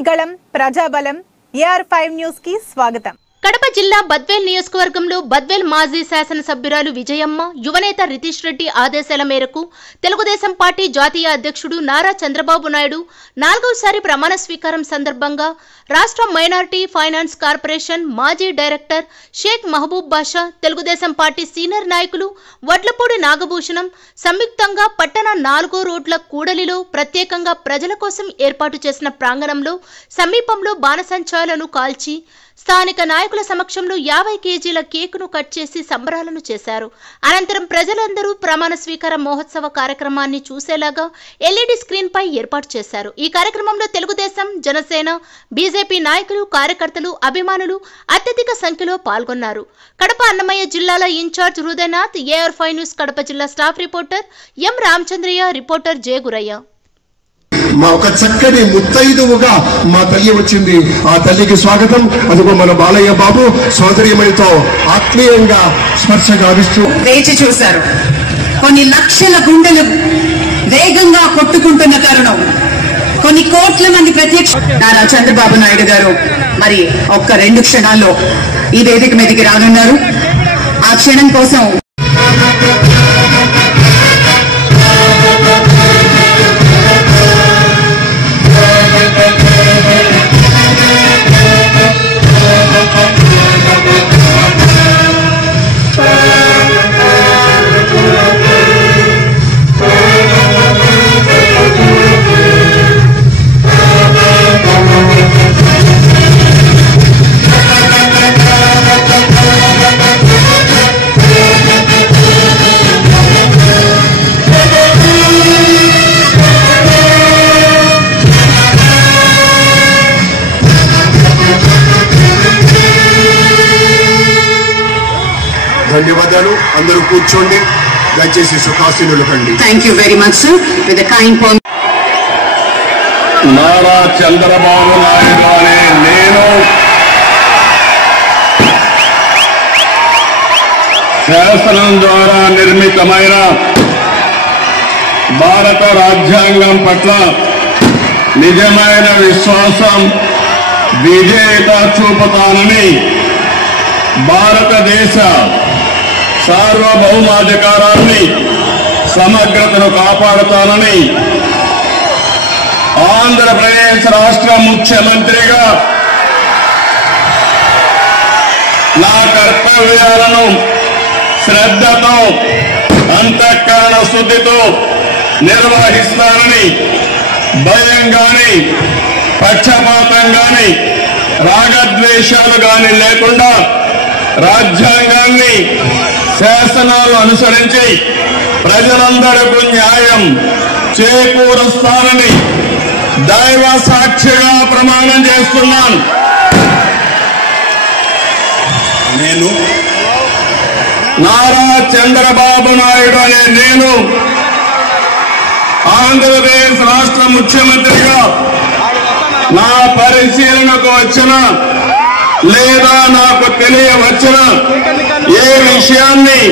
ప్రజాని గళం ప్రజాబలం AR5 news కి స్వాగతం. కడప జిల్లా బద్వేల్ నియోజకవర్గంలో బద్వేల్ మాజీ శాసనసభ్యురాలు విజయమ్మ యువనేత రితీష్ రెడ్డి ఆదేశాల మేరకు తెలుగుదేశం పార్టీ జాతీయ అధ్యక్షుడు నారా చంద్రబాబు నాయుడు 4వసారి ప్రమాణ స్వీకారం సందర్భంగా రాష్ట్ర మైనారిటీ ఫైనాన్స్ కార్పొరేషన్ మాజీ డైరెక్టర్ షేక్ మహబూబ్ బాషా, తెలుగుదేశం పార్టీ సీనియర్ నాయకులు వడ్లపూడి నాగభూషణం సంయుక్తంగా పట్టణ 4వ రోడ్ల కూడలిలో ప్రత్యేకంగా ప్రజల కోసం ఏర్పాటు చేసిన ప్రాంగణంలో సమీపంలో బాణసంచాలను కాల్చి స్థానిక నాయకుల సమక్షంలో 50 కేజీల కేకును కట్ చేసి సంబరాలను చేశారు. అనంతరం ప్రజలందరూ ప్రమాణ స్వీకార మహోత్సవ కార్యక్రమాన్ని చూసేలాగా LED స్క్రీన్ పై ఏర్పాటు చేశారు. ఈ కార్యక్రమంలో తెలుగుదేశం, జనసేన, బీజేపీ నాయకులు, కార్యకర్తలు, అభిమానులు అత్యధిక సంఖ్యలో పాల్గొన్నారు. కడప అన్నమయ్య జిల్లాల incharge Hridaynath, AR5 news Kadapa జిల్లా staff reporter M Ramachandraiah, reporter J Gurayya. మా ఒక చక్కని ముత్తైదువుగా మా తల్లి వచ్చింది. ఆ తల్లికి స్వాగతం. అదిగో మన బాలయ్య బాబు సోదరిమణితో ఆత్మీయంగా స్పర్శ గావిస్తూ వేచి చూశారు. కొన్ని లక్షల గుండెలు వేగంగా కొట్టుకుంటున్న తరుణం, కొన్ని కోట్ల మంది ప్రత్యక్ష నారా చంద్రబాబు నాయుడు గారు మరి ఒక్క 2 క్షణాల్లో ఈ వేదిక మీదకి రానున్నారు. ఆ క్షణం కోసం ధన్యవాదాలు. అందరూ కూర్చోండి, దయచేసి సుఖాసీనులు కండి. Thank you very much sir. With kind Nara Chandrababu Naidu అనే నేను శాసనం ద్వారా నిర్మితమైన భారత రాజ్యాంగం పట్ల నిజమైన విశ్వాసం, విధేయత చూపుతానని, భారతదేశ సార్వభౌమాధికారాన్ని, సమగ్రతను కాపాడుతానని ఆంధ్రప్రదేశ్ రాష్ట్ర ముఖ్యమంత్రిగా నా కర్తవ్యాలను శ్రద్ధతో, అంతఃకరణ శుద్ధితో నిర్వహిస్తానని, భయం గాని, పక్షపాతం గాని, రాగద్వేషాలు గాని లేకుండా రాజ్యాంగాన్ని, శాసనాలు అనుసరించి ప్రజలందరికీ న్యాయం చేకూరుస్తానని దైవ సాక్షిగా ప్రమాణం చేస్తున్నాను. నేను నారా చంద్రబాబు నాయుడు అనే నేను ఆంధ్రప్రదేశ్ రాష్ట్ర ముఖ్యమంత్రిగా నా పరిశీలనకు వచ్చిన లేదా నాకు తెలియవచ్చిన ఏ విషయాన్ని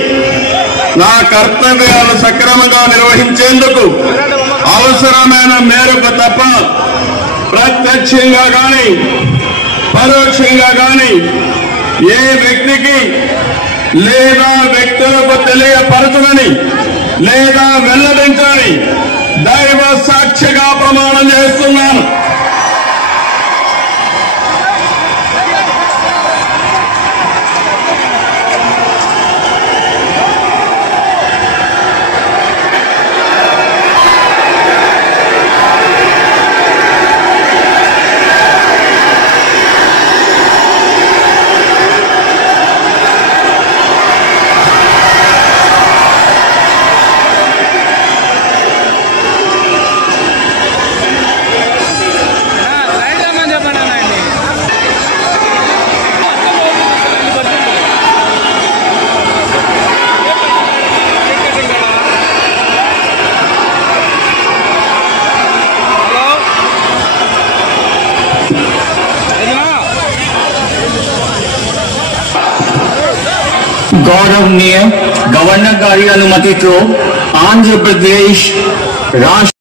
నా కర్తవ్యాలు సక్రమంగా నిర్వహించేందుకు అవసరమైన మేరకు తప్ప ప్రత్యక్షంగా గాని పరోక్షంగా గాని ఏ వ్యక్తికి లేదా వ్యక్తులకు తెలియపరచమని లేదా వెల్లడించని దైవ సాక్షిగా ప్రమాణం చేస్తున్నాను. गौरवनीय गवर्नर गारी अनुमति तो आंध्र प्रदेश राष्ट्र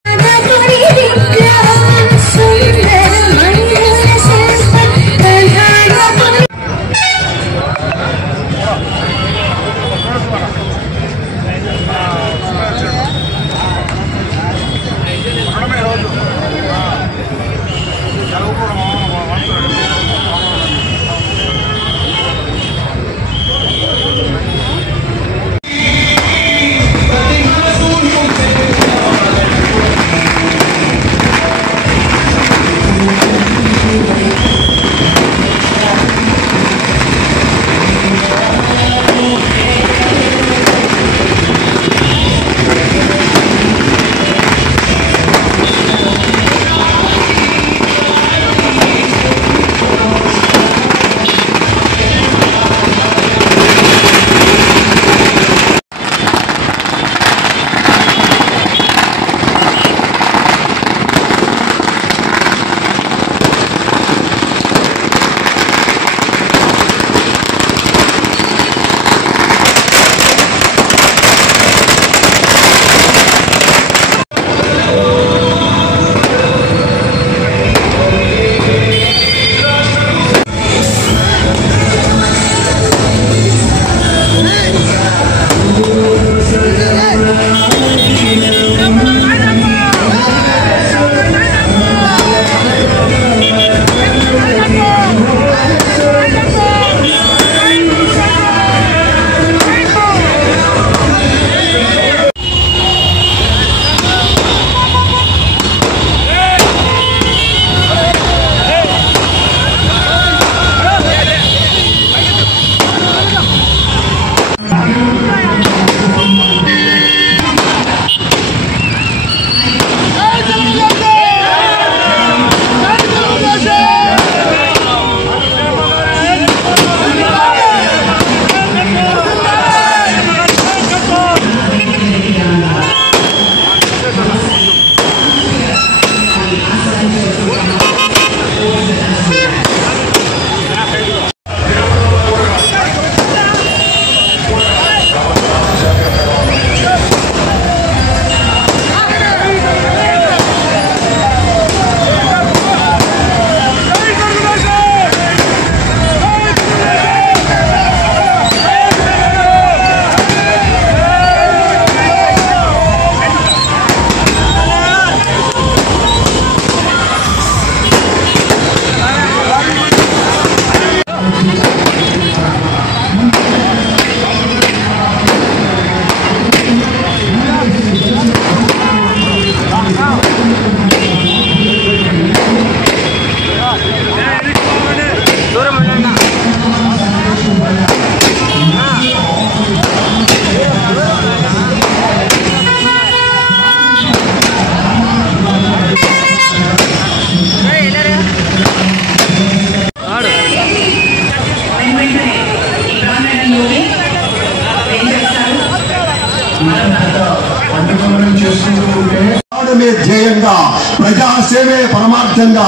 పరిపాలనమే ధ్యేయంగా, ప్రజాసేవే పరమార్థంగా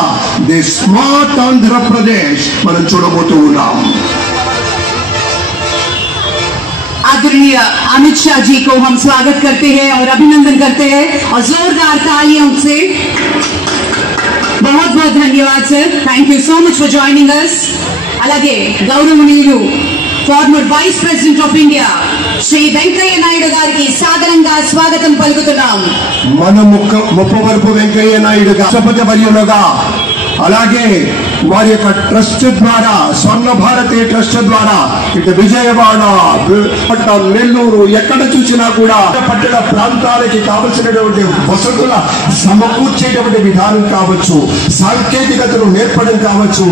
ది స్మార్ట్ ఆంధ్రప్రదేశ్ మనం చూడబోతూ ఉన్నాం. आदरणीय अमित शाह जी को हम स्वागत करते हैं और अभिनंदन करते हैं और जोरदार तालियों से बहुत बहुत धन्यवाद sir. Thank you so much for joining us. అలాగే గౌరవనీయులు former vice president of India Shri Venkaiah Naidu గారికి సాదరంగా స్వాగతం పలుకుతున్నాం. మన ముప్పవరపు వెంకయ్య నాయుడు రాష్ట్రపతి వర్యులుగా, అలాగే వారి యొక్క ట్రస్ట్ ద్వారా, స్వర్ణ భారతి ట్రస్ట్ ద్వారా ఇటు విజయవాడ, నెల్లూరు ఎక్కడ చూసినా కూడా పట్టణ ప్రాంతాలకి కావలసినటువంటి వసతుల సమకూర్చేటువంటి విధానం కావచ్చు, సాంకేతికతను నేర్పడం కావచ్చు.